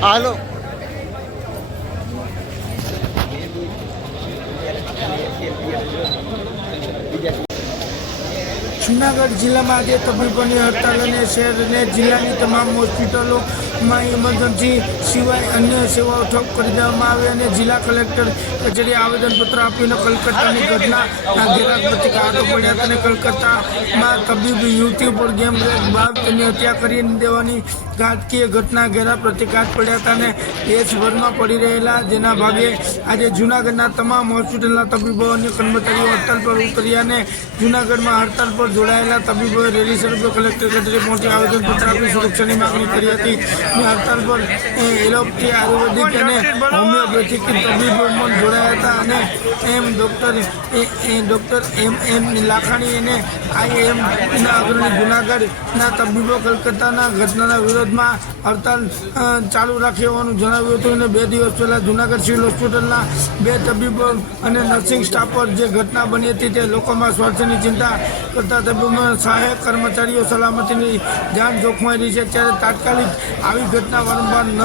હાલો જૂનાગઢ જિલ્લામાં આજે તબીબોની હડતાલ અને શહેર અને જિલ્લાની તમામ હોસ્પિટલોમાં ઇમરજન્સી સિવાય અન્ય સેવાઓ ઠપ કરી દેવામાં આવી અને જિલ્લા કલેક્ટર કચેરીએ આવેદનપત્ર આપીને કલકત્તાની ઘટનાના ઘેરા પ્રતિકારો પડ્યા હતા અને કલકત્તામાં તબીબ યુવતી પર ગેમ રેપ બાદ તેની હત્યા કરી દેવાની ઘાતકીય ઘટના ઘેરા પ્રતિઘાત પડ્યા હતા અને દેશભરમાં પડી રહેલા જેના ભાગે આજે જૂનાગઢના તમામ હોસ્પિટલના તબીબો અને કર્મચારીઓ હડતાલ પર ઉતર્યા અને જૂનાગઢમાં હડતાલ પર જોડાયેલા તબીબોએ રેલી સ્વરૂપે કલેક્ટર કચેરી પહોંચી આવેદનપત્ર આપી સુરક્ષાની માગણી કરી હતી. હડતાલ પર એલોપથી આયુર્વેદિક અને હોમિયોપેથિક તબીબો પણ જોડાયા હતા અને ડૉક્ટર એમ લાખાણી અને IMના અગ્રણી જૂનાગઢના તબીબો કલકત્તાના ઘટનાના વિરોધમાં હડતાલ ચાલુ રાખી હોવાનું જણાવ્યું હતું અને 2 દિવસ પહેલાં જૂનાગઢ સિવિલ હોસ્પિટલના 2 તબીબો અને નર્સિંગ સ્ટાફ પર જે ઘટના બની હતી તે લોકોમાં સ્વાસ્થ્યની ચિંતા કરતા તબીબોના સહાયક કર્મચારીઓ સલામતીની જાન જોખમાઈ રહી છે. ત્યારે તાત્કાલિક આવી ઘટના વારંવાર ન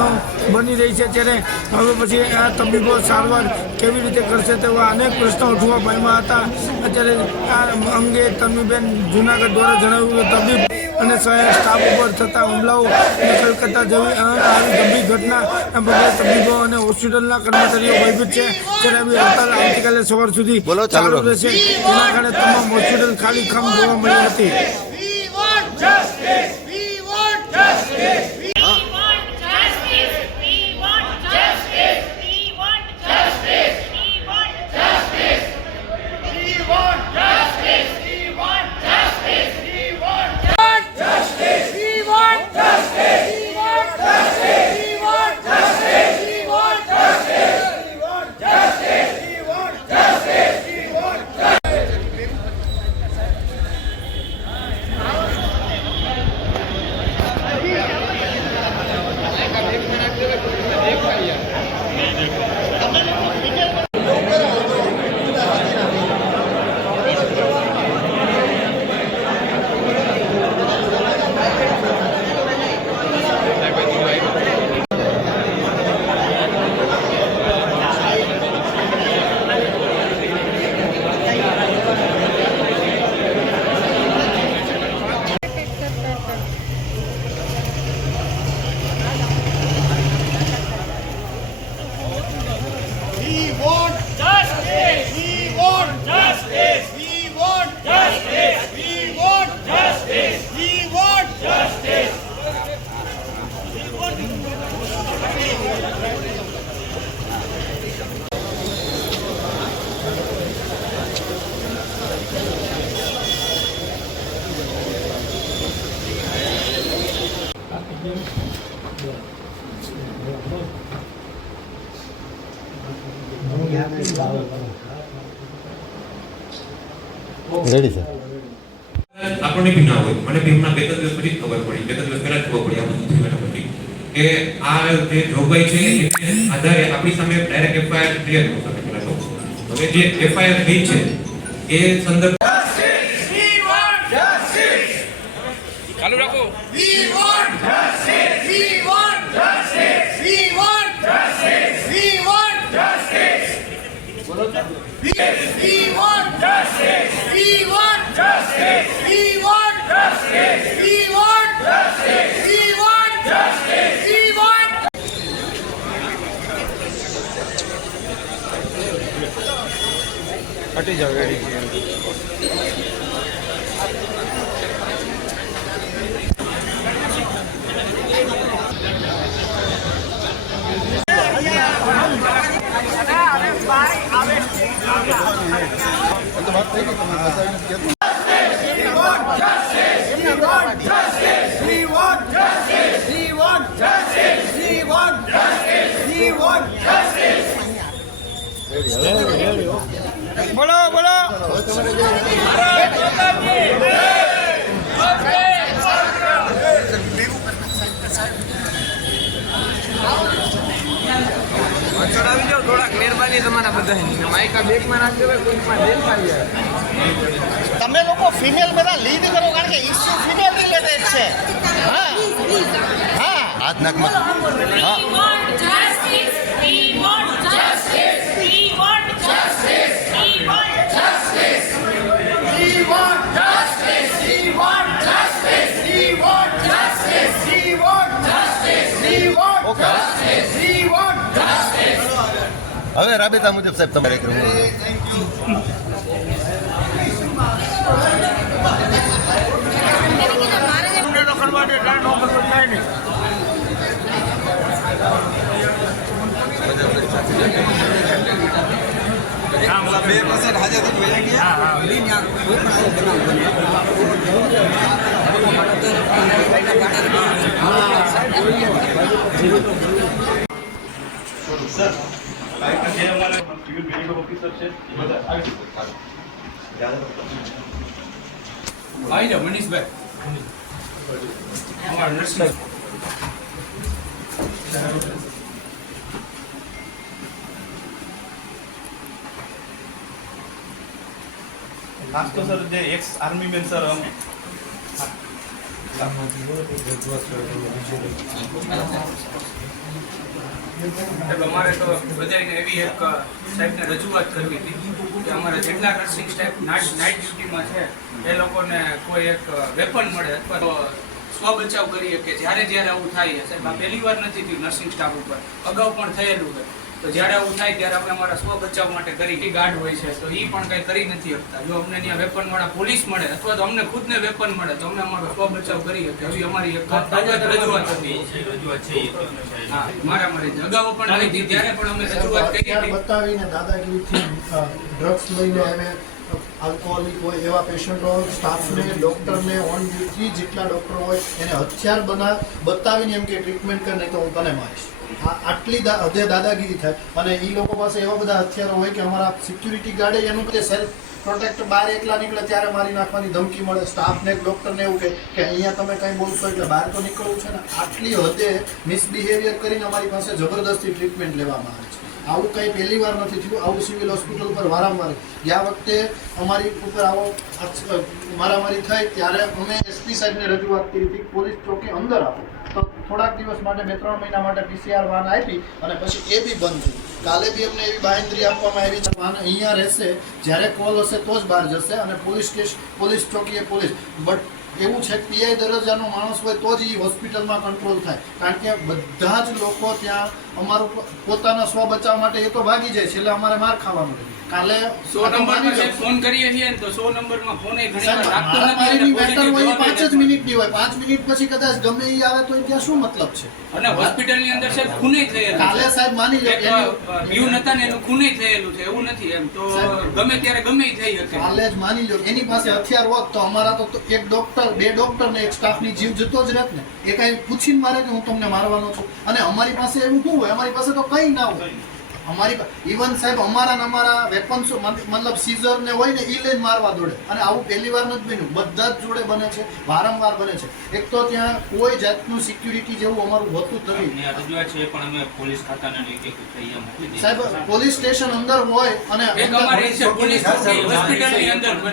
બની રહી છે ત્યારે હવે પછી આ તબીબો સારવાર કેવી રીતે કરશે તેવા અનેક પ્રશ્નો ઉઠવા પામ્યા હતા. અત્યારે આ અંગે તન્વીબેન જૂનાગઢ દ્વારા જણાવ્યું કે તબીબ અને સહાયક સ્ટાફ ઉપર થતા હુમલાઓ અને કલકત્તા જેવી આવી ગંભીર ઘટનાના પગલે તબીબો અને હોસ્પિટલના કર્મચારીઓ ભયભીત છે. ત્યારે આવી હડતાલ આવતીકાલે સવાર સુધી ચાલુ રહેશે. તેના કારણે તમામ હોસ્પિટલ ખાલી ખમ જોવા મળી હતી. Ready sir. આપણને બી ના હોય, મને બી હમણાં 2 દિવસ પછી ખબર પડી, 2 દિવસ પહેલા ખબર પડી આ બધું થયું પછી કે આ જે જોગવાઈ છે એને આધારે આપણી સામે ડાયરેક્ટ FIR ક્લિયર ન શકે પેલા તો. હવે જે FIR થઈ છે એ સંદર્ભ ચાલુ રાખો. We want justice. We want justice. We want justice. We want justice. બોલો We want justice. We want justice. We want justice. We want justice. We want justice. We want હટી જાવ રેડી. બોલો બોલો ચડાવી જાઓ થોડાક મહેરબાની તમારા બધા માઇકા બેગમાં નાખી દેવાય કોઈમાં દેખાઈ જાય. તમે લોકો ફિમેલ બધા લીડ કરો કારણ કે ઇશ્યુ ફિમેલ રિલેટેડ છે. હા હા હાથ નાકમાં હા We want justice. We want justice. We want justice. We want justice. We want justice. We want justice. We want justice. We want justice. We want okay justice. We want justice. હવે રાબેતા મુજબ સાહેબ તમારે કરવું ગુનેનો કરવા દે ના નોકર તો થાય નહીં. આવી જાઓ મનીષભાઈ. અમારા નર્સિંગ ખાસ તો સર જે એક્સ આર્મી મેન સર અમારે તો બધાને એવી એક સાહેબને રજૂઆત કરવી હતી કે અમારા જેટલા નર્સિંગ સ્ટાફ નાઇટ ડ્યુટીમાં છે એ લોકોને કોઈ એક વેપન મળે અથવા તો સ્વ બચાવ કરીએ કે જ્યારે આવું થાય સાહેબ આ પહેલી વાર નથી થયું નર્સિંગ સ્ટાફ ઉપર અગાઉ પણ થયેલું છે તો જ્યારે આવું થાય ત્યારે આપણે અમારા સ્વ બચાવ માટે કરી ગાર્ડ હોય છે તો એ પણ કંઈ કરી નથી શકતા જો અમને ત્યાં વેપનવાળા પોલીસ મળે અથવા તો અમને ખુદને વેપન મળે તો અમને અમારો સ્વ બચાવ કરી શકીએ એવી અમારી એક રજૂઆત હતી. હા મારી અગાઉ પણ આવી હતી ત્યારે પણ અમે રજૂઆત કરી હતી. બતાવીને દાદાગીરીથી ડ્રગ્સ લઈને આવે આલ્કોહોલિક હોય એવા પેશન્ટો સ્ટાફને ડૉક્ટરને ઓન ડ્યુટી જેટલા ડૉક્ટર હોય એને હથિયાર બતાવીને એમ કે ટ્રીટમેન્ટ કર નહીં તો હું તને મારીશ. આટલી હદે દાદાગીરી થાય અને એ લોકો પાસે એવા બધા હથિયારો હોય કે અમારા સિક્યુરિટી ગાર્ડે એનું કે સેલ્ફ પ્રોટેક્ટ બહાર એકલા નીકળે ત્યારે મારી નાખવાની ધમકી મળે. સ્ટાફને ડૉક્ટરને એવું કે અહીંયા તમે કંઈ બોલશો એટલે બહાર તો નીકળવું છે ને. આટલી હદે મિસબિહેવિયર કરીને અમારી પાસે જબરદસ્તી ટ્રીટમેન્ટ લેવામાં આવે છે. આવું કંઈ પહેલી વાર નથી થયું. આવું સિવિલ હોસ્પિટલ ઉપર વારંવાર ગયા વખતે અમારી ઉપર આવો મારામારી થઈ ત્યારે અમે એસપી સાહેબને રજૂઆત કરી હતી પોલીસ ચોકી અંદર આપો તો થોડાક દિવસ માટે 2-3 મહિના માટે પીસીઆર વાન આપી અને પછી એ બી બંધ થઈ. કાલે બી અમને એવી બાંહેધરી આપવામાં આવી છે વાન અહીંયા રહેશે જ્યારે કોલ હશે તો જ બહાર જશે અને પોલીસ ચોકીએ પોલીસ બટ એવું છે કે પીઆઈ દરજ્જાનો માણસ હોય તો જ એ હોસ્પિટલમાં કંટ્રોલ થાય કારણ કે બધા જ લોકો ત્યાં અમારું પોતાના સ્વ બચાવ માટે એ તો ભાગી જાય છે એટલે અમારે માર ખાવા મળે. કાલે 100 નંબરમાં ફોન કરીએ છીએ ને તો 100 નંબરમાં ફોન ઘણી વાર લાગતો નથી મારામારીની અને મેટર હોય એ પોઝિટિવ 5 જ મિનિટની હોય. 5 મિનિટ પછી કદાચ ગમે એ આવે તો ત્યાં શું મતલબ છે? અને હોસ્પિટલની અંદર સાહેબ ખૂને થયેલું કાલે સાહેબ માની લો વ્યૂ નતા ને એનું ખૂને થયેલું છે એવું નથી એમ તો ગમે ત્યારે ગમે ઈ થઈ શકે. કાલે જ માની લો એની પાસે હથિયાર હોત તો અમારા તો એક ડોક્ટર 2 ડોક્ટર ને એક સ્ટાફની જીવ જતો જ રહેત ને. એ કઈ પૂછીને મારે કે હું તમને મારવાનો છું અને અમારી પાસે એવું શું હોય? અમારી પાસે તો કઈ ના હોય. અમારી ઇવન સાહેબ અમારા વેપન્સ મતલબ સીઝર ને હોય ને એ લઈને મારવા દોડે અને આવું પહેલી વાર નથી બન્યું. બધા જ જોડે બને છે, વારંવાર બને છે. એક તો ત્યાં કોઈ જાતનું સિક્યુરિટી જેવું અમારું હોતું જ નથી. સાહેબ પોલીસ સ્ટેશન અંદર હોય અને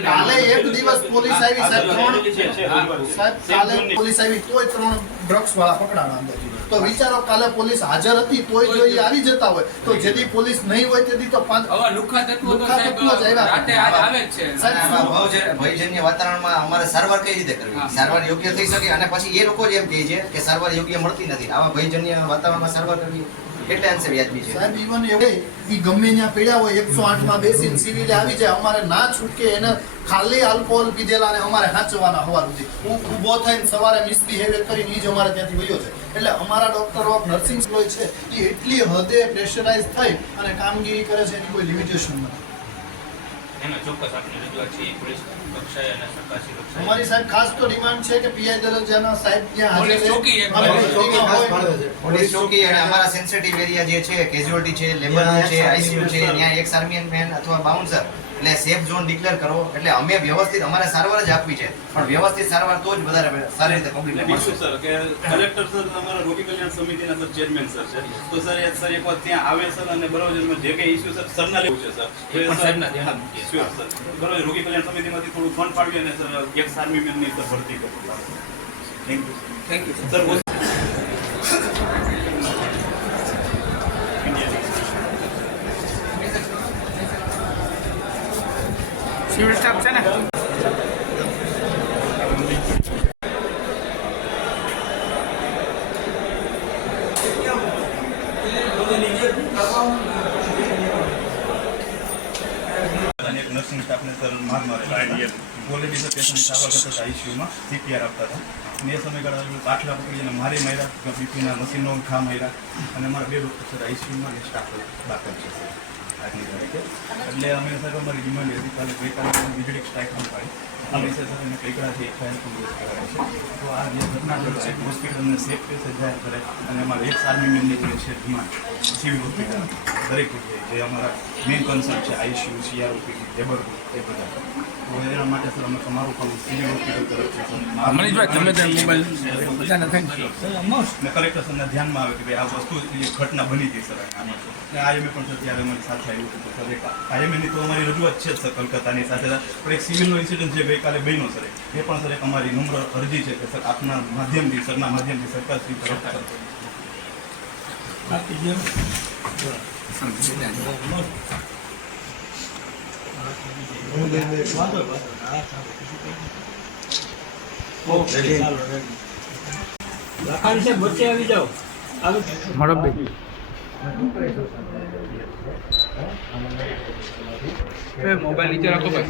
કાલે એક દિવસ પોલીસ આવી સાહેબ કાલે પોલીસ આવી તોય 3 ડ્રગ્સ વાળા પકડાણા અંદર. તો વિચારો કાલે પોલીસ હાજર હતી તોય જો એ આવી જતા હોય તો જેથી પોલીસ નહીં હોય તેથી તો લુખા તત્વો તો લુખા તત્વો જ આવ્યા. રાતે આવે જ છે. ભયજન્ય વાતાવરણમાં અમારે સારવાર કઈ રીતે કરવી? સારવાર યોગ્ય થઈ શકે અને પછી એ લોકો જ એમ કહે છે કે સારવાર યોગ્ય મળતી નથી. આવા ભયજન્ય વાતાવરણમાં સારવાર કરવી એટલે અંશે વ્યાજબી છે. સાહેબ ઇવન એવું એ ગમે ત્યાં પીડ્યા હોય 108 માં બેસીને સિવિલે આવી જાય અમારે ના છૂટકે એને ખાલી આલ્કોહોલ પીધેલા ને અમારે હાંચવાના હવાર સુધી. હું ઊભો થઈને સવારે મિસબિહેવિયર કરીને એ જ અમારે ત્યાંથી વયો છે. એટલે અમારા ડોક્ટર ઓફ નર્સિંગ હોય છે એ એટલી હદે પ્રેશરાઇઝ થઈ અને કામગીરી કરે છે એની કોઈ લિમિટેશન નથી. અમારી સાહેબ ખાસ તો ડિમાન્ડ છે કે પીઆઈ દરજ્જાના સાહેબ ત્યાં હાજર પોલીસ ચોકી એક અને પોલીસ ચોકી અને અમારા સેન્સિટિવ એરિયા જે છે કેઝ્યુઅલ્ટી છે, લેબર છે, આઈસીયુ છે, ત્યાં એક્સ આર્મી મેન અથવા બાઉન્સર એટલે સેફ ઝોન ડિક્લેર કરો. એટલે અમે વ્યવસ્થિત અમારે સારવાર જ આપવી છે પણ વ્યવસ્થિત સારવાર તો જ વધારે સારી રીતે પબ્લિકને મળશે. સર કે કલેક્ટર સર અમારા રોગી કલ્યાણ સમિતિના સર ચેરમેન સર છે તો સર એક વખત ત્યાં આવે સર અને બરોબર જે કઈ ઇસ્યુ સર સરના લેવું છે સર શ્યોર સર બરોબર રોગી કલ્યાણ સમિતિમાંથી થોડું ફંડ ફાળવી અને સર એક્સ આર્મી મેનની સર ભરતી કરો. Thank you sir. અને એક નર્સિંગ સ્ટાફને સર માર મારેલા ઓલરેડી સર પેશન્ટ સારવાર કરતા હતા આઈસીયુમાં CPR આપતા હતા અને એ સમયગાળા કાઠલા પકડીને મારી માર્યા બીપીના મશીનનો ખા માર્યા અને અમારા 2 ડૉક્ટર સર આઈસીયુમાં અને સ્ટાફ દાખલ છે સર આજની તારીખે એટલે અમે સર અમારી ડિમાન્ડ હતી ગઈકાલે વીજળી સ્ટ્રાઇક પણ પાડી આ વિશે સર અમે કઈકડાથી FIR પણ કરાય છે તો આ જે ઘટના છે હોસ્પિટલને સેફ પ્લેસ જાહેર કરે અને અમારા એક આર્મી મેનની જે છે ડિમાન્ડ સિવિલ હોસ્પિટલ દરેક જગ્યાએ જે અમારા મેઇન કન્સર્ન છે આઈસીયુ CROP લેબર એ બધા તો એના માટે સર અમે તમારું પણ સિવિલ હોસ્પિટલ તરફથી મનીષભાઈ તમે ત્યાં મોબાઈલ બધાને થેન્ક યુ ને કલેક્ટર સરને ધ્યાનમાં આવે કે ભાઈ આ વસ્તુ ઘટના બની હતી સર આમાં ને IMA પણ સર ત્યારે અમારી સાથે આવ્યું હતું સર એક IMAની તો અમારી રજૂઆત છે જ સર કલકત્તાની સાથે પણ એક સિવિલનો ઇન્સિડન્ટ જે ગઈકાલે બન્યો સર એ પણ સર એક અમારી નમ્ર અરજી છે કે સર આપના માધ્યમથી સરના માધ્યમથી સરકારશ્રી તરફ મોબાઈલ નીચે રાખો ભાઈ.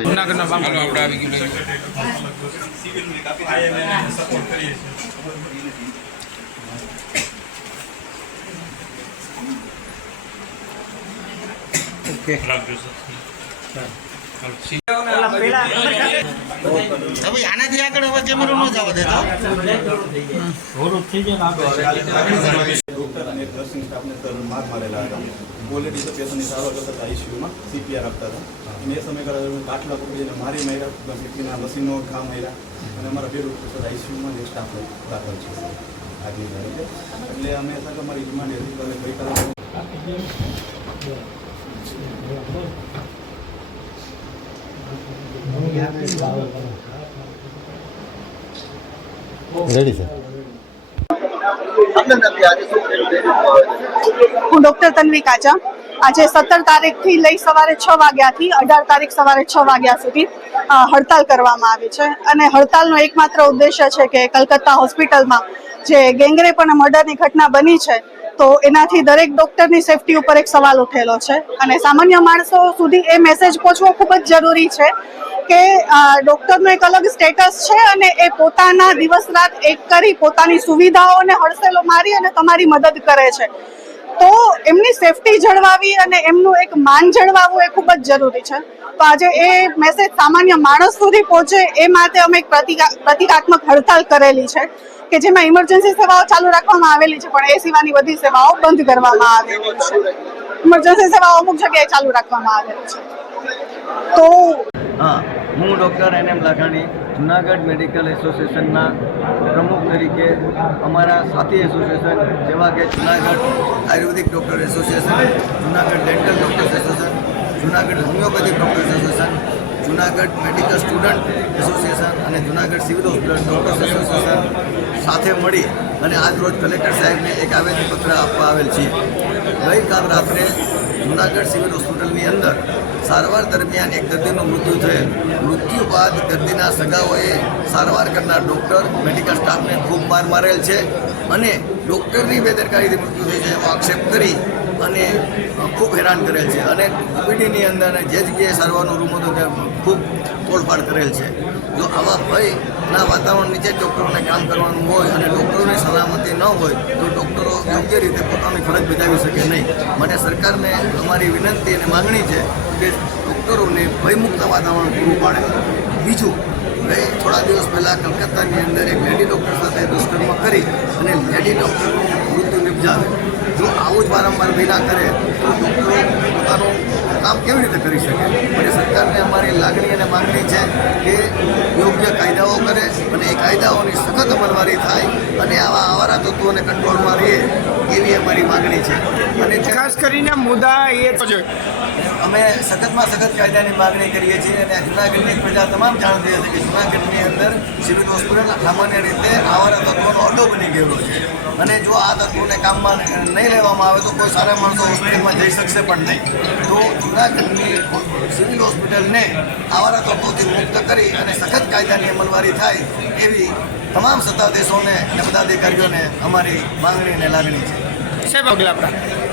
જૂનાગઢના બાપ આપણે આવી ગયું લઈ સિવિલની કાપી IMA સપોર્ટ કરીએ છીએ. ઓકે રાખજો સર. આનાથી આગળ હવે કેમેરો ન જવા દેતા ડૉક્ટર અને નર્સિંગ સ્ટાફને સર માર મારેલા હતા ઓલરેડી સર પેશન્ટની સારવાર કરતા હતા આઈસીયુમાં CPR આપતા હતા અને એ સમયગાળા કાઠલા પકડીને મારી માર્યા બીપીના મશીનનો ઘા માર્યા અને અમારા 2 ડૉક્ટર સર આઈસીયુમાં એક સ્ટાફ દાખલ છે આજની તારીખે એટલે અમે સર અમારી ડિમાન્ડ હતી કે ગઈકાલે રેડી છે હું ડૉક્ટર તન્વી કાચા આજે 17 તારીખથી લઈ સવારે 6 વાગ્યાથી 18 તારીખ સવારે 6 વાગ્યા સુધી હડતાલ કરવામાં આવી છે અને હડતાલનો એકમાત્ર ઉદ્દેશ્ય છે કે કલકત્તા હોસ્પિટલમાં જે ગેંગરેપ અને મર્ડરની ઘટના બની છે તો એનાથી દરેક ડૉક્ટરની સેફટી ઉપર એક સવાલ ઉઠેલો છે અને સામાન્ય માણસો સુધી એ મેસેજ પહોંચવો ખૂબ જ જરૂરી છે કે ડૉક્ટરનું એક અલગ સ્ટેટસ છે અને એ પોતાના દિવસ રાત એક કરી પોતાની સુવિધાઓને હડસેલો મારી અને તમારી મદદ કરે છે તો એમની સેફટી જળવાવી અને એમનું એક માન જળવાવવું એ ખૂબ જ જરૂરી છે તો આજે એ મેસેજ સામાન્ય માણસ સુધી પહોંચે એ માટે અમે એક પ્રતિકાત્મક હડતાલ કરેલી છે કે જેમાં ઇમરજન્સી સેવાઓ ચાલુ રાખવામાં આવેલી છે પણ એ સિવાયની બધી સેવાઓ બંધ કરવામાં આવેલી છે. ઇમરજન્સી સેવાઓ અમુક જગ્યાએ ચાલુ રાખવામાં આવેલી છે. તો હા, હું doctor NM Lakhani Junagadh medical એસોસિએશનના પ્રમુખ તરીકે અમારા સાથી એસોસિએશન જેવા કે Junagadh Ayurvedic doctor association, Junagadh dental doctors association, Junagadh homeopathic doctors association, Junagadh medical student association અને Junagadh civil hospital doctors association સાથે મળી અને આજ રોજ કલેક્ટર સાહેબને એક આવેદનપત્ર આપવા આવેલ છીએ. ગઈકાલ રાત્રે જુનાગઢ સિવિલ હોસ્પિટલની અંદર સારવાર દરમિયાન એક દર્દીનું મૃત્યુ થયેલ. મૃત્યુ બાદ દર્દીના સગાઓએ સારવાર કરનાર ડૉક્ટર મેડિકલ સ્ટાફને ખૂબ માર મારેલ છે અને ડૉક્ટરની બેદરકારીથી મૃત્યુ થઈ છે એવો આક્ષેપ કરી અને ખૂબ હેરાન કરેલ છે અને OPDની અંદર જે જગ્યાએ સારવારનો રૂમ હતો ત્યાં ખૂબ તોડફાડ કરેલ છે. જો આવા ભયના વાતાવરણ નીચે ડૉક્ટરોને કામ કરવાનું હોય અને ડૉક્ટરોની સલામતી ન હોય તો ડૉક્ટરો યોગ્ય રીતે પોતાની ફરજ બજાવી શકે નહીં. માટે સરકારને અમારી વિનંતી અને માગણી છે કે ડૉક્ટરોને ભયમુક્ત વાતાવરણ પૂરું પાડે. બીજું, થોડા દિવસ પહેલાં કલકત્તાની અંદર એક લેડી ડૉક્ટર સાથે દુષ્કર્મ કરી અને લેડી ડૉક્ટરનું મૃત્યુ નિપજાવે. જો આવું જ વારંવાર બન્યા કરે તો ડૉક્ટરો પોતાનું કામ કેવી રીતે કરી શકે? અને સરકારને અમારી લાગણી અને માંગણી છે કે યોગ્ય કાયદાઓ કરે અને એ કાયદાઓની સખત અમલવારી થાય અને આવા આવારા તત્વોને કંટ્રોલમાં રહે એવી અમારી માંગણી છે. અને ખાસ કરીને મુદ્દા એ છે અમે સખતમાં સખત કાયદાની માગણી કરીએ છીએ અને જૂનાગઢની પ્રજા તમામ જાણતી હતી કે જૂનાગઢની અંદર સિવિલ હોસ્પિટલ સામાન્ય રીતે આવારા તત્વોનો અડ્ડો બની ગયેલો છે અને જો આ તત્વોને કામમાં નહીં લેવામાં આવે તો કોઈ સારા માણસો હોસ્પિટલમાં જઈ શકશે પણ નહીં. તો જૂનાગઢની સિવિલ હોસ્પિટલને આવારા તત્વોથી મુક્ત કરી અને સખત કાયદાની અમલવારી થાય એવી તમામ સત્તાધીશોને અને પદાધિકારીઓને અમારી માંગણી અને લાગણી છે.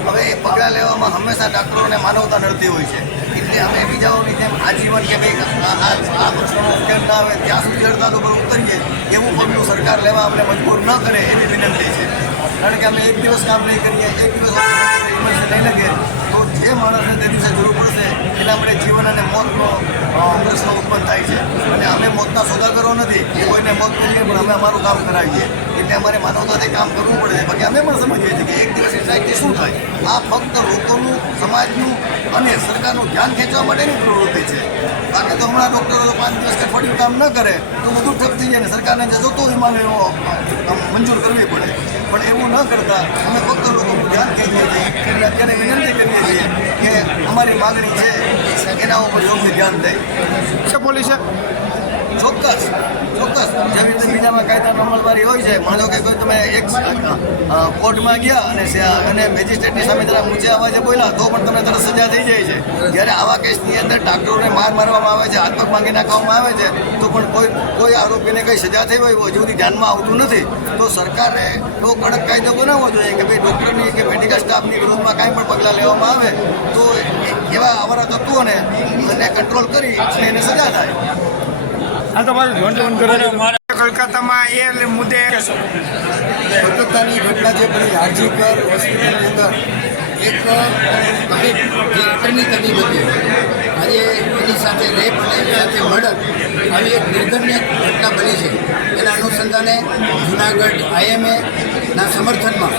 હવે એ પગલાં લેવામાં હંમેશા ડૉક્ટરોને માનવતા નડતી હોય છે એટલે અમે બીજાઓની જેમ આજીવન કે ભાઈ આ પ્રશ્નનો ઉકેલ ના આવે ત્યાં સુધી હડતાલ ઉપર ઉતરીએ એવું પગલું સરકાર લેવા અમને મજબૂર ન કરે એવી વિનંતી છે. કારણ કે અમે એક દિવસ કામ નહીં કરીએ, એક દિવસ ઇમરજન્સી નહીં લગે તો જે માણસને તે દિવસે જરૂર પડશે એના આપણે જીવન અને મોતનો પ્રશ્ન ઉત્પન્ન થાય છે. અને અમે મોતના સોદાગરો નથી કે કોઈને મોત કરીએ પણ અમે અમારું કામ કરાવીએ એટલે અમારે માનવતાથી કામ કરવું પડે છે. બાકી અમે પણ સમજીએ છીએ કે એક દિવસની સ્ટ્રાઇકથી શું થાય? આ ફક્ત લોકોનું, સમાજનું અને સરકારનું ધ્યાન ખેંચવા માટેની પ્રવૃત્તિ છે. બાકી તો હમણાં ડૉક્ટરો 5 દિવસ કઠોળિયું કામ ન કરે તો બધું ઠપ થઈ જાય ને સરકારને જે જોતો એમાં એવો મંજૂર કરવી પડે. પણ એવું ન કરતા અમે ફક્ત લોકોનું ધ્યાન ખેંચીએ છીએ એટલે અત્યારે વિનંતી કરીએ છીએ કે અમારી માગણી છે એના ઉપર યોગ્ય ધ્યાન દે. પોલીસે ચોક્કસ જેવી રીતે બીજામાં કાયદાનો અમલવારી હોય છે. માનો કે કોઈ તમે એક કોર્ટમાં ગયા અને મેજિસ્ટ્રેટની સામે જરા ઊંચા અવાજે બોલ્યા તો પણ તમને તરત સજા થઈ જાય છે. જ્યારે આવા કેસની અંદર ડાક્ટરોને મારવામાં આવે છે, હાથ પગ માંગી નાખવામાં આવે છે તો પણ કોઈ આરોપીને કંઈ સજા થઈ હોય હજુ સુધી ધ્યાનમાં આવતું નથી. તો સરકારે એવો કડક કાયદો બનાવવો જોઈએ કે ભાઈ ડૉક્ટરની કે મેડિકલ સ્ટાફની વિરુદ્ધમાં કાંઈ પણ પગલાં લેવામાં આવે તો એવા આવારા તત્વોને કંટ્રોલ કરી અને એને સજા થાય. કલકત્તામાં એ મુદ્દે કલકત્તાની ઘટના જે બની આરજીકર હોસ્પિટલની અંદર એક તબીબ જે એટર્ની તબીબ હતી આજે એની સાથે રેપ અને એની સાથે મર્ડર આવી એક નિર્દન્ય ઘટના બની છે. એના અનુસંધાને જૂનાગઢ IMA સમર્થનમાં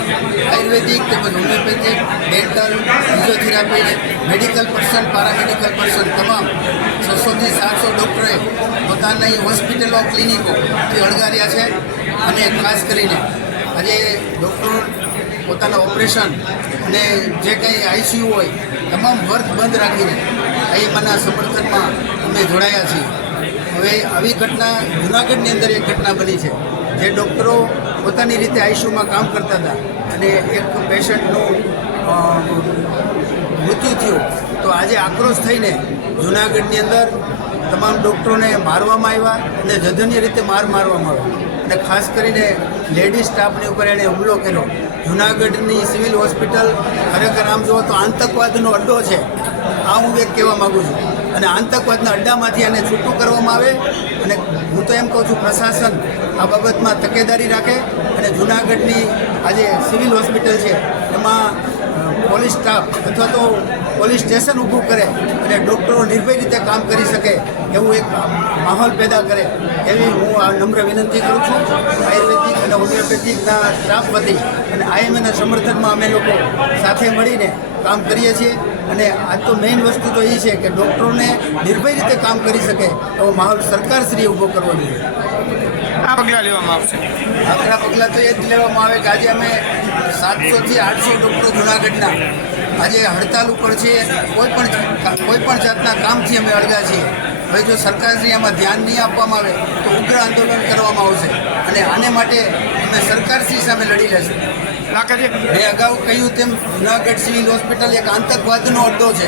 આયુર્વેદિક તેમજ homeopathic, dental, physiotherapist, medical person, paramedical person તમામ 600થી 700 ડૉક્ટરોએ પોતાની હોસ્પિટલો, ક્લિનિકોથી અળગાર્યા છે. અને ખાસ કરીને આજે ડૉક્ટર પોતાના ઓપરેશન અને જે કંઈ ICU હોય તમામ વર્ક બંધ રાખીને IMAના સમર્થનમાં અમે જોડાયા છીએ. હવે આવી ઘટના જૂનાગઢની અંદર એક ઘટના બની છે જે ડૉક્ટરો પોતાની રીતે ICUમાં કામ કરતા હતા અને એક પેશન્ટનું મૃત્યુ થયું. તો આજે આક્રોશ થઈને જૂનાગઢની અંદર તમામ ડૉક્ટરોને મારવામાં આવ્યા અને જધન્ય રીતે મારવામાં આવ્યા અને ખાસ કરીને લેડી સ્ટાફની ઉપર એણે હુમલો કર્યો. જૂનાગઢની સિવિલ હોસ્પિટલ ખરેખર આમ જુઓ તો આતંકવાદનો અડ્ડો છે. આ હું એક કહેવા માગું છું અને આતંકવાદના અડ્ડામાંથી એને છૂટું કરવામાં આવે અને હું તો એમ કહું છું પ્રશાસન આ બાબતમાં તકેદારી રાખે અને જૂનાગઢની આજે સિવિલ હોસ્પિટલ છે એમાં પોલીસ સ્ટાફ અથવા તો પોલીસ સ્ટેશન ઊભું કરે અને ડૉક્ટરો નિર્ભય રીતે કામ કરી શકે એવું એક માહોલ પેદા કરે એવી હું આ નમ્ર વિનંતી કરું છું. આયુર્વેદિક અને હોમિયોપેથિકના સ્ટાફ વતી અને IMAના સમર્થનમાં અમે લોકો સાથે મળીને કામ કરીએ છીએ. અને આજ તો મેઇન વસ્તુ તો એ છે કે ડૉક્ટરોને નિર્ભય રીતે કામ કરી શકે એવો માહોલ સરકારશ્રીએ ઊભો કરવો જોઈએ. આ પગલાં લેવામાં આવશે. આગળ પગલાં તો એ જ લેવામાં આવે કે આજે અમે 700થી 800 ડૉક્ટરો જૂનાગઢના આજે હડતાલ ઉપર છે. કોઈ પણ જાતના કામથી અમે અળગા છીએ. હવે જો સરકારશ્રી આમાં ધ્યાન નહીં આપવામાં આવે તો ઉગ્ર આંદોલન કરવામાં આવશે અને આને માટે અમે સરકારશ્રી સામે લડી લેશું. મેં અગાઉ કહ્યું તેમ જૂનાગઢ સિવિલ હોસ્પિટલ એક આતંકવાદનો અડ્ડો છે.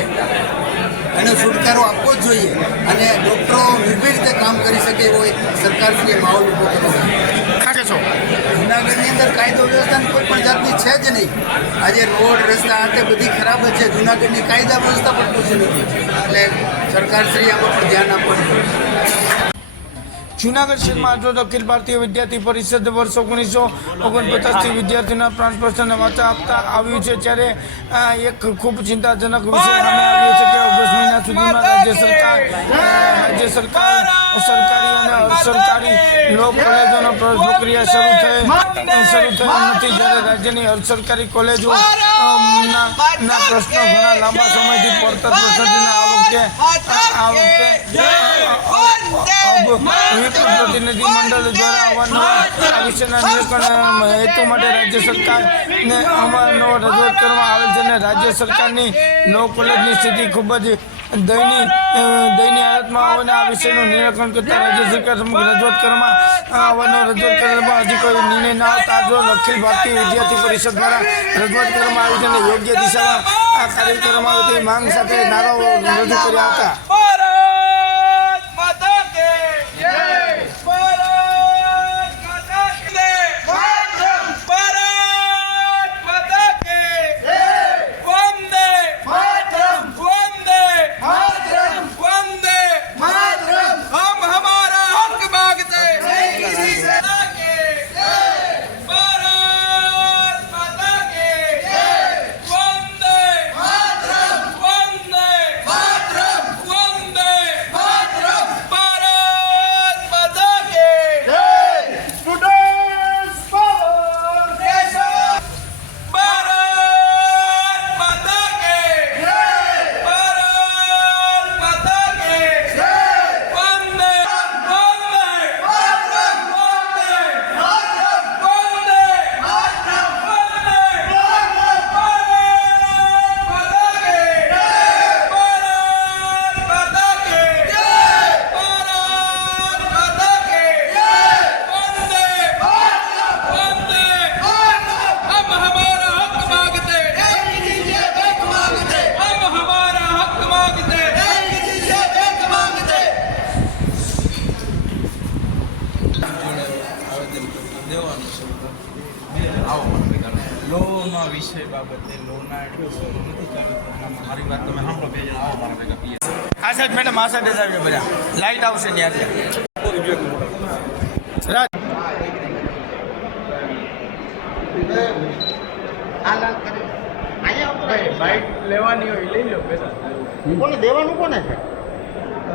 એનો છુટકારો આપવો જ જોઈએ અને ડૉક્ટરો નિર્ભય રીતે કામ કરી શકે એવો એક સરકારશ્રીએ માહોલ ઊભો કરવો જોઈએ. જૂનાગઢની અંદર કાયદો વ્યવસ્થાની કોઈ પણ જાતની છે જ નહીં. આજે રોડ રસ્તા આ તે બધી ખરાબ જ છે. જૂનાગઢની કાયદા વ્યવસ્થા પણ પૂછી નથી. એટલે સરકારશ્રી આમાં પણ ધ્યાન આપવું જોઈએ. જૂનાગઢ શહેરમાં આજરોજ અખિલ ભારતીય વિદ્યાર્થી પરિષદ વર્ષ 1949થી વિદ્યાર્થીઓના પ્રાણ પ્રશ્નને વાચા આપતા આવ્યું છે. ત્યારે એક ખૂબ ચિંતાજનક વિષય સામે આવ્યો છે કે ઓગસ્ટ મહિના સુધીમાં રાજ્ય સરકાર સરકારી અને અસરકારી લો કોલેજોનો પ્રક્રિયા શરૂ થઈ નથી. જ્યારે રાજ્યની અસરકારી કોલેજો એજ્યુકેશનના પ્રશ્નો ઘણા લાંબા સમયથી પડતર પ્રતિનિધિના પ્રતિનિધિ મંડળ દ્વારા અવારનવાર આ વિષયના નિરાકરણ હેતુ માટે રાજ્ય સરકારને અવારનવાર રજૂઆત કરવામાં આવેલ છે અને રાજ્ય સરકારની લો કોલેજની સ્થિતિ ખૂબ જ દયનીય હાલતમાં હોવાને આ વિષયનું નિરાકરણ કરતા રાજ્ય સરકાર સમક્ષ રજૂઆત કરવામાં અવારનવાર રજૂઆત કરવામાં હજી કોઈ નિર્ણય ન આવતા આજ અખિલ ભારતીય વિદ્યાર્થી પરિષદ દ્વારા રજૂઆત કરવામાં આવી છે અને યોગ્ય દિશામાં આ કાર્ય કરવામાં આવે તેવી માંગ સાથે નારાઓ રજૂ કર્યા હતા. લોના વિષય બાબતે લોના એડમિશન નથી ચાલુ થતા. મારી વાત તમે સાંભળો, બે જણા આવો મારા ભેગા પીએ. આ સાઈડ મેડમ, આ સાઈડ જ આવીએ બધા. લાઈટ આવશે ને યાર. બાઇક લેવાની હોય લઈ લો પેલા. કોને દેવાનું કોને છે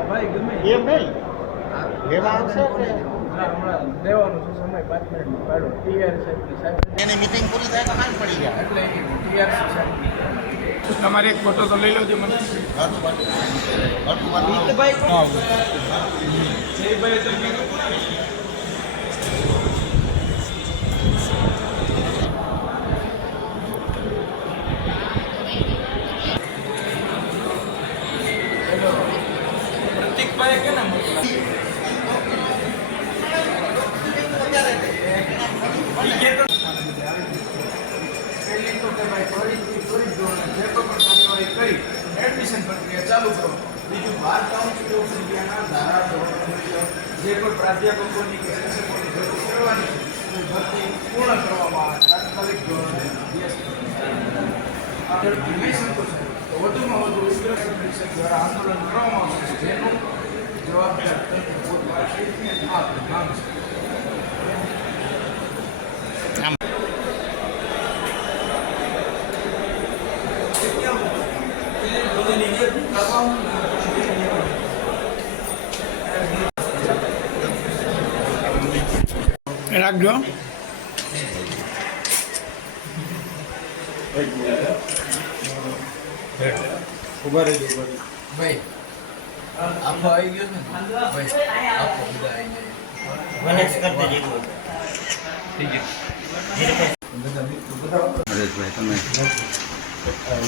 ભાઈ ગમે એમ નહીં લેવા આવશે કે હમણાં દેવાનું છે સમય 5 મિનિટ પાડો. ટીઆરસી સાહેબ એની મીટિંગ પૂરી થાય તો કામ પડી જાય. એટલે ટીઆરસી સાહેબ તમારે એક ફોટો તો લઈ લો મને. પ્રતિકભાઈ કે ના એડમિશન પ્રક્રિયા ચાલુ કરો. બીજું 12 કાઉન્સિલ ઓફ ઇન્ડિયાના ધારા જે કોઈ પ્રાધ્યાપકોની કે શિક્ષકોની ભરતી કરવાની છે તે ભરતી પૂર્ણ કરવામાં આવે તાત્કાલિક ધોરણે નહીં સંતોષાય તો વધુમાં વધુ ઉગ્ર પરિષદ દ્વારા આંદોલન કરવામાં આવશે, જેનું જવાબદાર તંત્ર દ્વારા આ માંગ છે. રાખજો. ભાઈ આખો આવી ગયો ને ભાઈ આખો બધા આવી ગયો. મને જ કરતા જેવું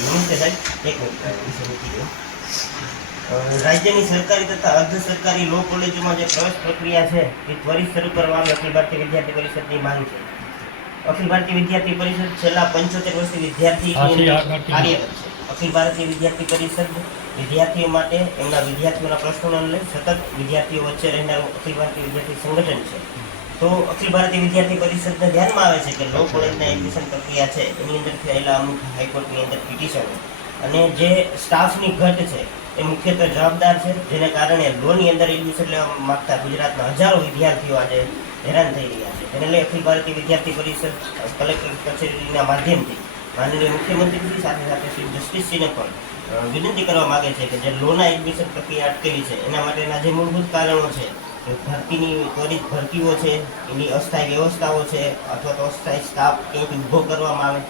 નમસ્તે સાહેબ, એક મિનિટ. રાજ્યની સરકારી તથા અર્ધ સરકારી લો કોલેજોમાં જે પ્રવેશ પ્રક્રિયા છે એ ત્વરિત શરૂ કરવામાં અખિલ ભારતીય વિદ્યાર્થી પરિષદની માંગ છે. અખિલ ભારતીય વિદ્યાર્થી પરિષદ છેલ્લા 75 વર્ષથી વિદ્યાર્થી કાર્યરત છે. અખિલ ભારતીય વિદ્યાર્થી પરિષદ વિદ્યાર્થીઓ માટે એમના વિદ્યાર્થીઓના પ્રશ્નોને લઈ સતત વિદ્યાર્થીઓ વચ્ચે રહેનારું અખિલ ભારતીય વિદ્યાર્થી સંગઠન છે. તો અખિલ ભારતીય વિદ્યાર્થી પરિષદને ધ્યાનમાં આવે છે કે લો કોલેજના એડમિશન પ્રક્રિયા છે એની અંદર થયેલા અમુક હાઈકોર્ટની અંદર પિટિશનો અને જે સ્ટાફની ઘટ છે એ મુખ્યત્વે જવાબદાર છે, જેને કારણે લોની અંદર એડમિશન લેવા માગતા ગુજરાતના હજારો વિદ્યાર્થીઓ આજે હેરાન થઈ રહ્યા છે. તેને લઈ અખિલ ભારતીય વિદ્યાર્થી પરિષદ કલેક્ટર કચેરીના માધ્યમથી માનનીય મુખ્યમંત્રીશ્રી સાથે સાથે શ્રી જસ્ટિસશ્રીને પણ વિનંતી કરવા માગે છે કે જે લોના એડમિશન પ્રક્રિયા અટકેલી છે એના માટેના જે મૂળભૂત કારણો છે, ભરતીની ત્વરિત ભરતીઓ છે, એની અસ્થાયી વ્યવસ્થાઓ છે અથવા તો અસ્થાયી સ્ટાફ ક્યાંક ઊભો કરવામાં આવે,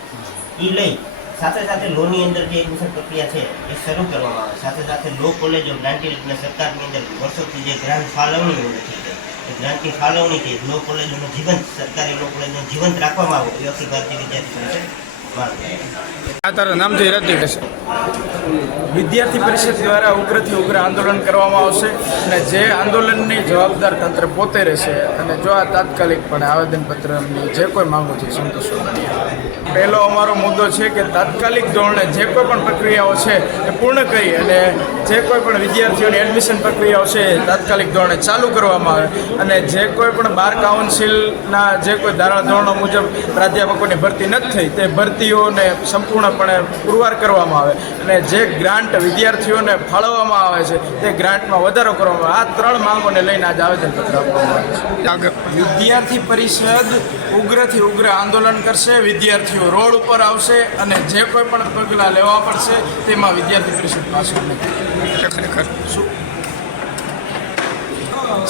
એ લઈ સાથે સાથે લોની અંદર જે એડમિશન પ્રક્રિયા છે એ શરૂ કરવામાં આવે. સાથે સાથે લો કોલેજો ગ્રાન્ટેડ અને સરકારની અંદર વર્ષોથી જે ગ્રાન્ટ ફાળવણી હોય છે એ ગ્રાન્ટની ફાળવણીથી લો કોલેજોનું જીવંત સરકારી લો કોલેજનું જીવંત રાખવામાં આવે એ અખિલ ભારતીય વિદ્યાર્થી પરિષદ માંગ કરે છે. આ તારા નામથી રદ્દ રહેશે. વિદ્યાર્થી પરિષદ દ્વારા ઉગ્રથી ઉગ્ર આંદોલન કરવામાં આવશે અને જે આંદોલનની જવાબદાર તંત્ર પોતે રહેશે અને જો આ તાત્કાલિકપણે આવેદનપત્રની જે કોઈ માંગો છે સંતોષવા. પહેલો અમારો મુદ્દો છે કે તાત્કાલિક ધોરણે જે કોઈ પણ પ્રક્રિયાઓ છે એ પૂર્ણ કરી અને જે કોઈ પણ વિદ્યાર્થીઓની એડમિશન પ્રક્રિયાઓ છે એ તાત્કાલિક ધોરણે ચાલુ કરવામાં આવે અને જે કોઈ પણ બાર કાઉન્સિલના જે કોઈ ધારા ધોરણો મુજબ પ્રાધ્યાપકોની ભરતી નથી થઈ તે ભરતીઓને સંપૂર્ણપણે પુરવાર કરવામાં આવે અને જે ગ્રાન્ટ વિદ્યાર્થીઓને ફાળવવામાં આવે છે તે ગ્રાન્ટમાં વધારો કરવામાં આવે. આ 3 માંગોને લઈને આજે આવેદનપત્ર આપવામાં આવે છે. વિદ્યાર્થી પરિષદ ઉગ્રથી ઉગ્ર આંદોલન કરશે, વિદ્યાર્થીઓ રોડ ઉપર આવશે અને જે કોઈ પણ પગલાં લેવા પડશે તેમાં વિદ્યાર્થી પરિષદ પાછળ નથી. ખરેખર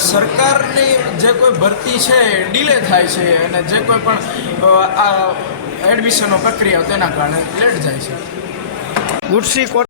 સરકારની જે કોઈ ભરતી છે એ ડીલે થાય છે અને જે કોઈ પણ આ એડમિશનો પ્રક્રિયા તેના કારણે લેટ જાય છે. ગુડસી કોટ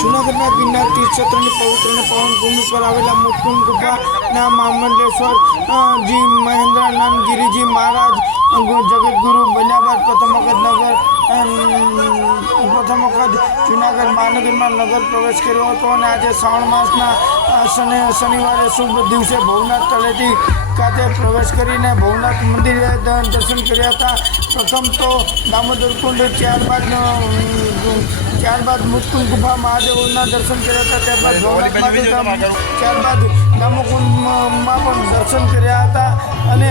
જૂનાગઢના ગિરનાર તીર્થક્ષેત્રની પવિત્ર અને પાવન ભૂમિ પર આવેલા મુત્કુંડ ગુફાના મામલેશ્વર જી મહેન્દ્રાનંદ ગિરિજી મહારાજ જગતગુરુ બન્યા બાદ પ્રથમ વખત જૂનાગઢ મહાનગરમાં નગર પ્રવેશ કર્યો હતો અને આજે શ્રાવણ માસના શનિવારે શુભ દિવસે ભવનાથ તળેટી ખાતે પ્રવેશ કરીને ભવનાથ મંદિરે દર્શન કર્યા હતા. પ્રથમ તો દામોદર કુંડ, ત્યારબાદ મુત્કુંડ ગુફા મહાદેવના દર્શન કર્યા હતા, ત્યારબાદ ભવનાથ મહાદેવ, ત્યારબાદ દામોકુંડમાં પણ દર્શન કર્યા હતા અને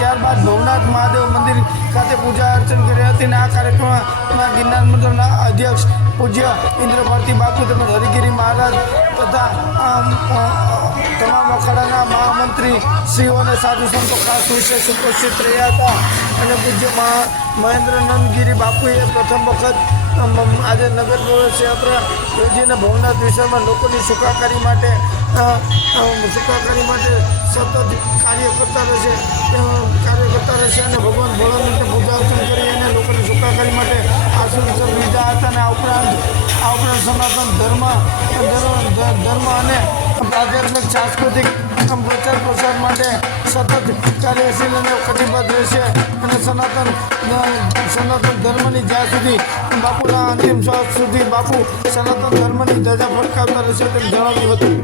ત્યારબાદ ભવનાથ મહાદેવ મંદિર ખાતે પૂજા અર્ચન કરી હતી અને આ કાર્યક્રમમાં ગિરનાર મંદિરના અધ્યક્ષ પૂજ્ય ઇન્દ્ર ભારતી બાપુ તેમજ હરિગીરી મહારાજ તથા તમામ અખાડાના મહામંત્રી શ્રીઓ અને સાધુ સંતો ખાસ વિશેષ ઉપસ્થિત રહ્યા હતા અને પૂજ્ય મહેન્દ્રાનંદ ગિરી બાપુએ પ્રથમ વખત આજે નગર પ્રવેશ યાત્રા યોજીને ભવનાથ વિસ્તારમાં લોકોની સુખાકારી માટે સતત કાર્ય કરતા રહેશે અને ભગવાન ભોળાનાથને પૂજા અર્ચન કરી અને લોકોની સુખાકારી માટે આશીર્વાદ લીધા હતા અને આ ઉપરાંત સનાતન ધર્મ અને આધ્યાત્મિક સાંસ્કૃતિક પ્રચાર પ્રસાર માટે સતત કાર્યશીલ અને કટિબદ્ધ રહેશે અને સનાતન ધર્મની જ્યાં સુધી બાપુના અંતિમ શ્વાસ સુધી બાપુ સનાતન ધર્મની ધજા ફરકાવતા રહેશે તેમ જણાવ્યું હતું.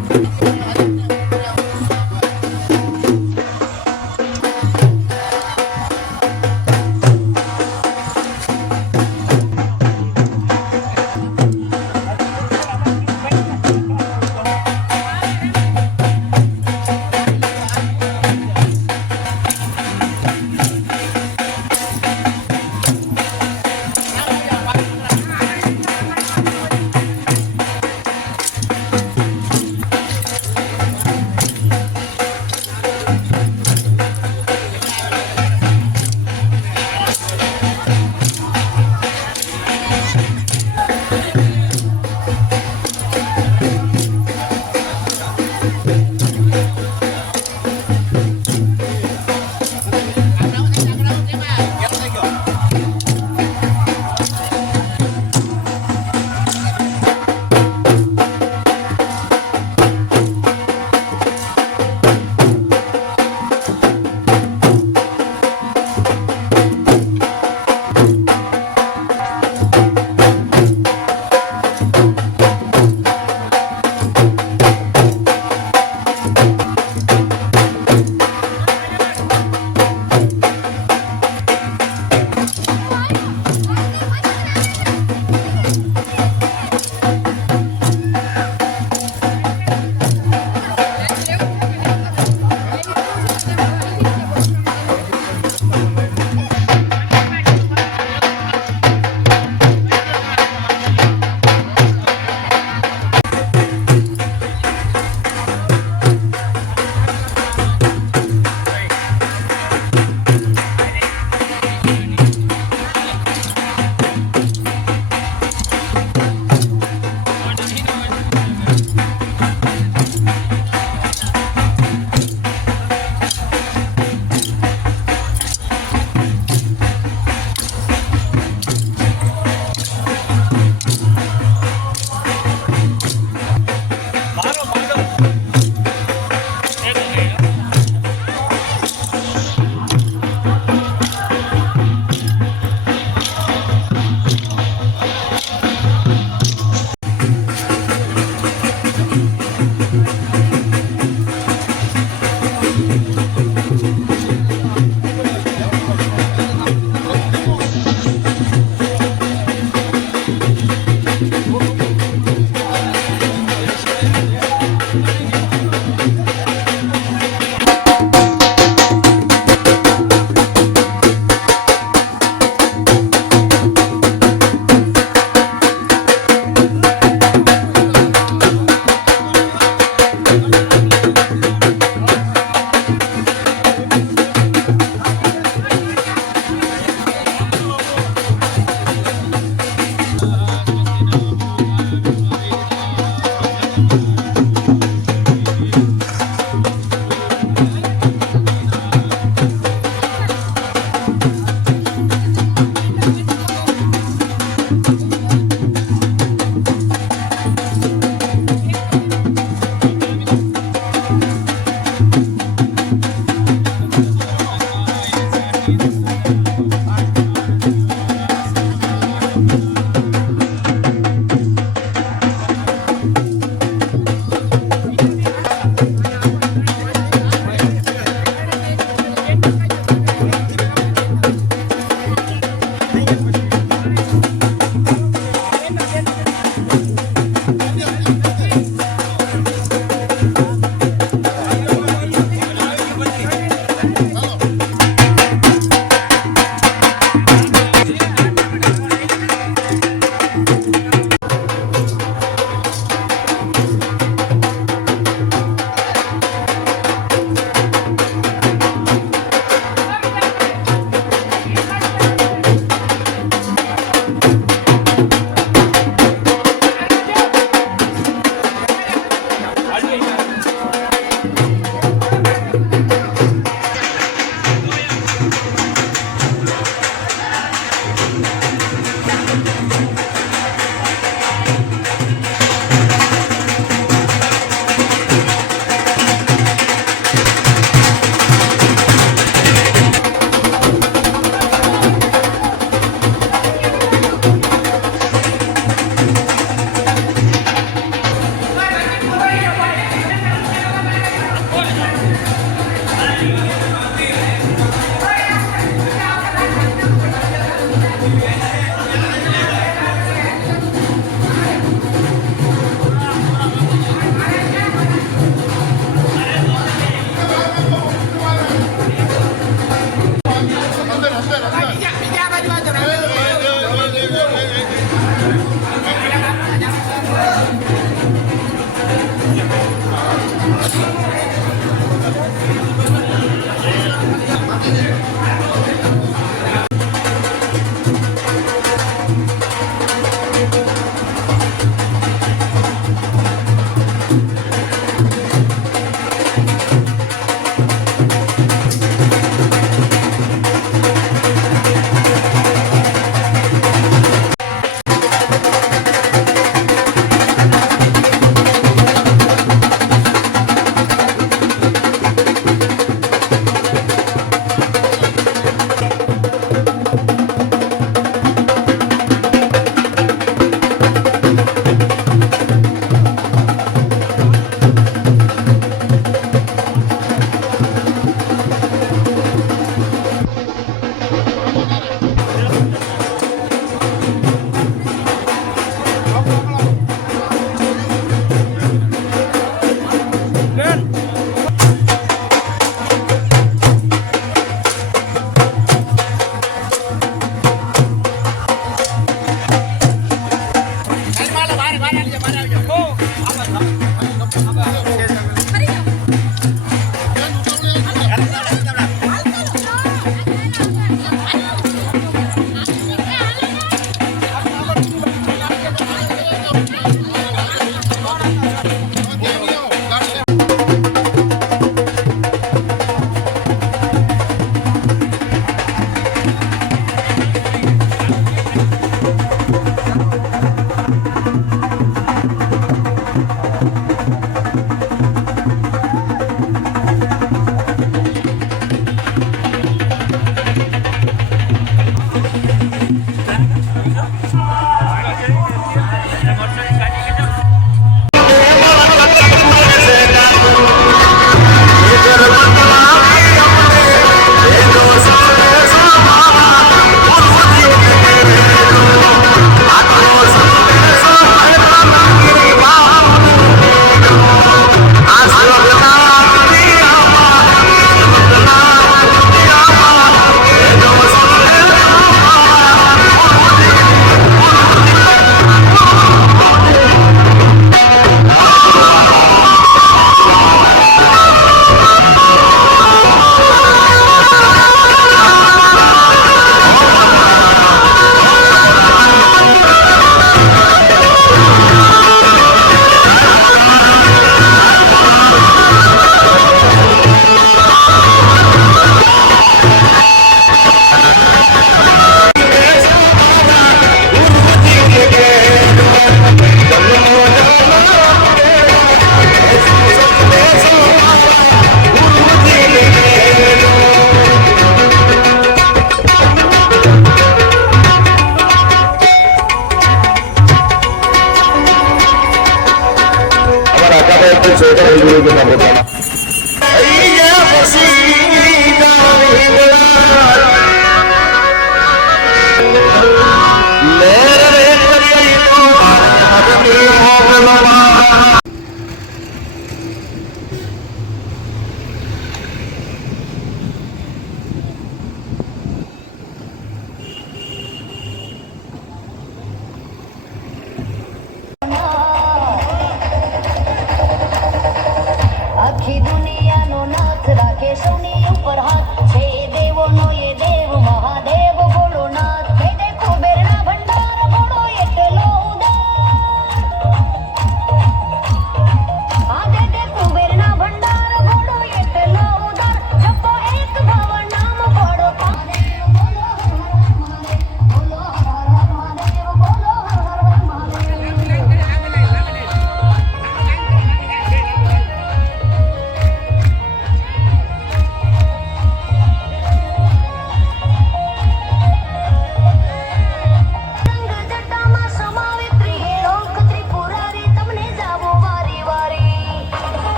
આખી દુનિયાનો નાથ રાખે સૌની ઉપર હાથ છે દેવોનો એ દેવ મહાદેવ ભોળોનાથ હે દે કુબેરના ભંડાર ભોળો એટલો ઉદાર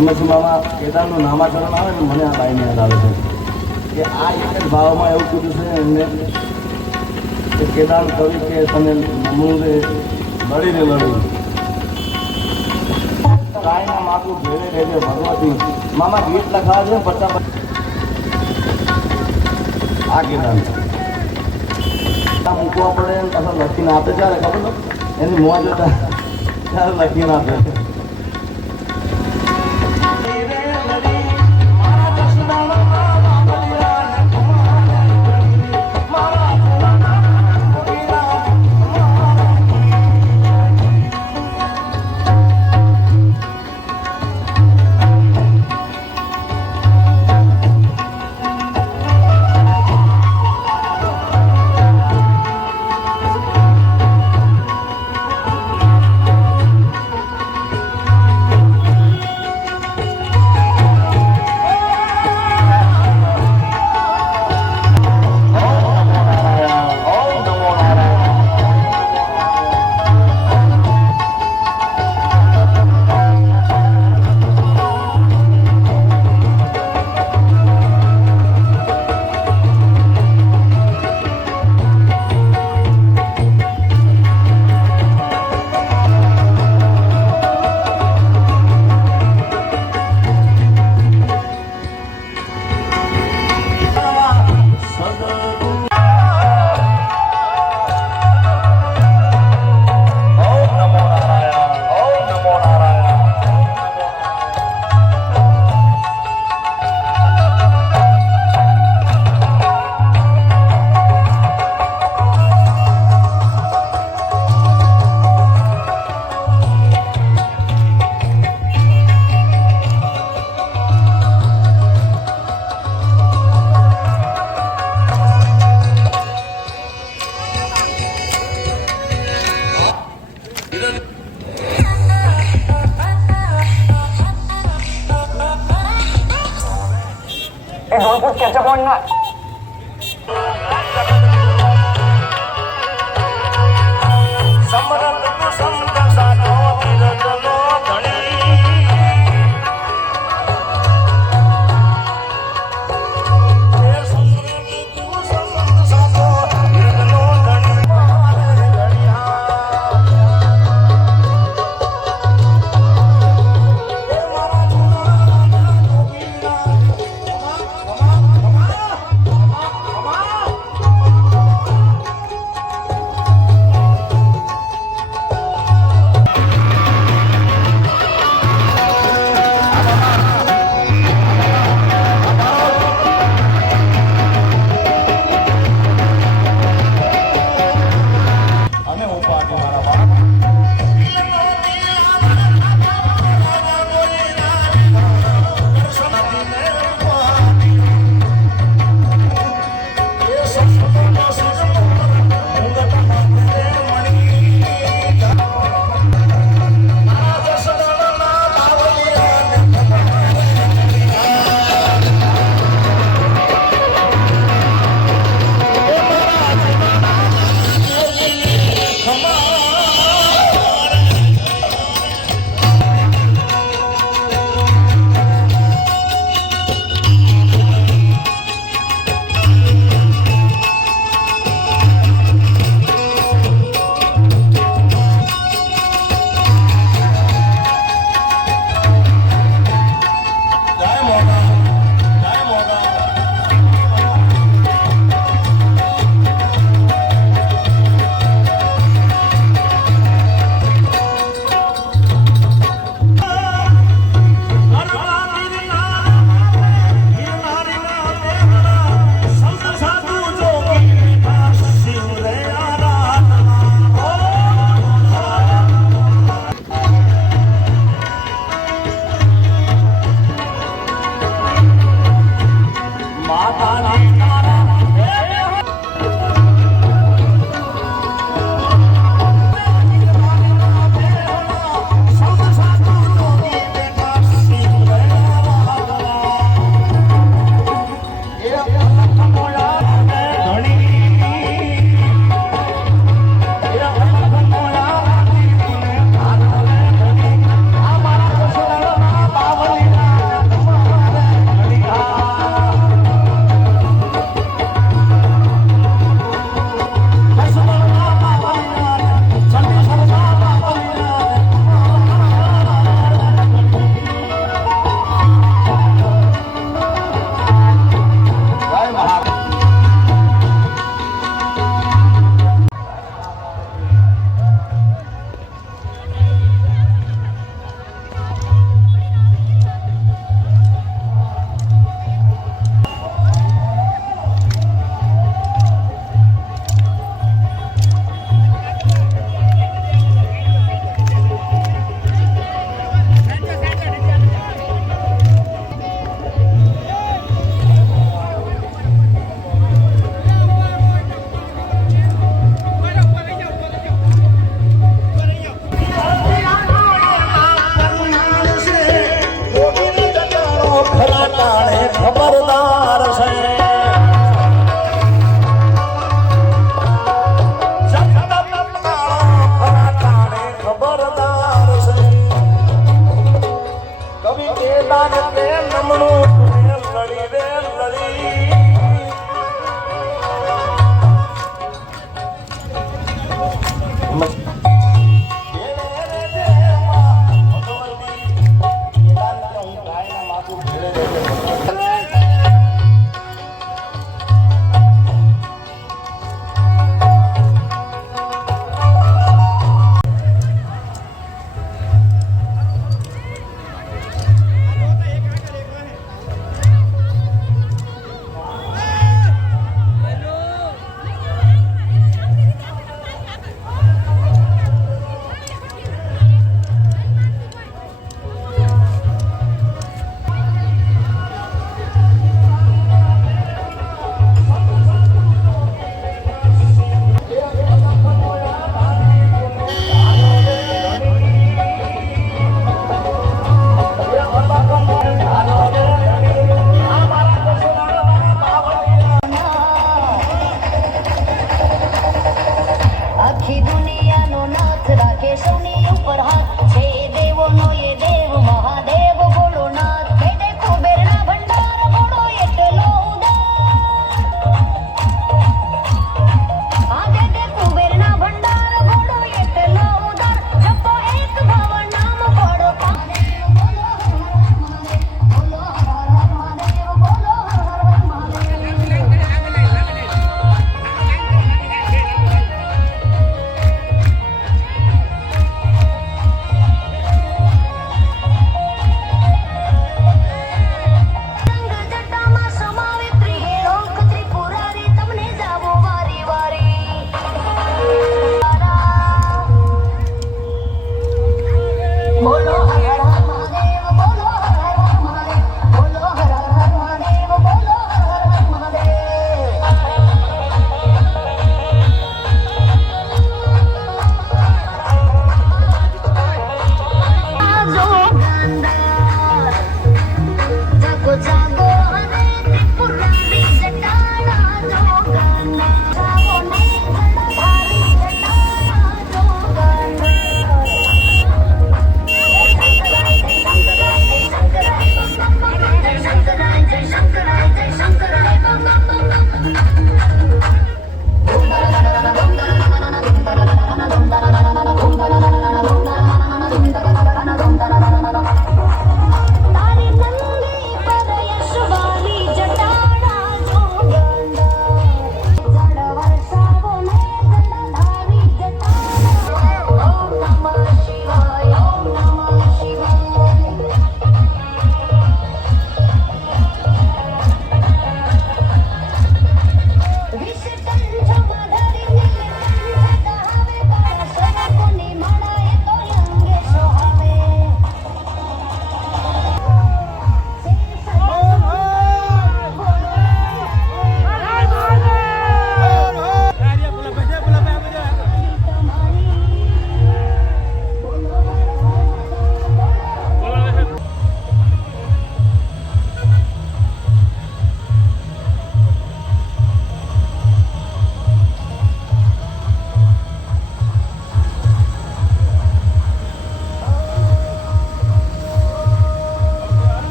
એમાંથી મામા કેદારનું નામાકરણ આવે ને મને આ બાઈને યાદ આવે છે કે આ એક જ ભાવમાં એવું કીધું છે એમને કે કેદાર કવિ કે તને નમવું રે લડીને લડવું ગાયના માથું ભેળે રહેજે ભગવતી મામા ગીત લખાવે છે પચાસ આ કેદાર મૂકવા પડે ને પાછા લખીને આપે ત્યારે ખબર એની મોજ હતા ત્યારે લખીને આપે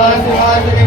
महासिंहासनिवासिने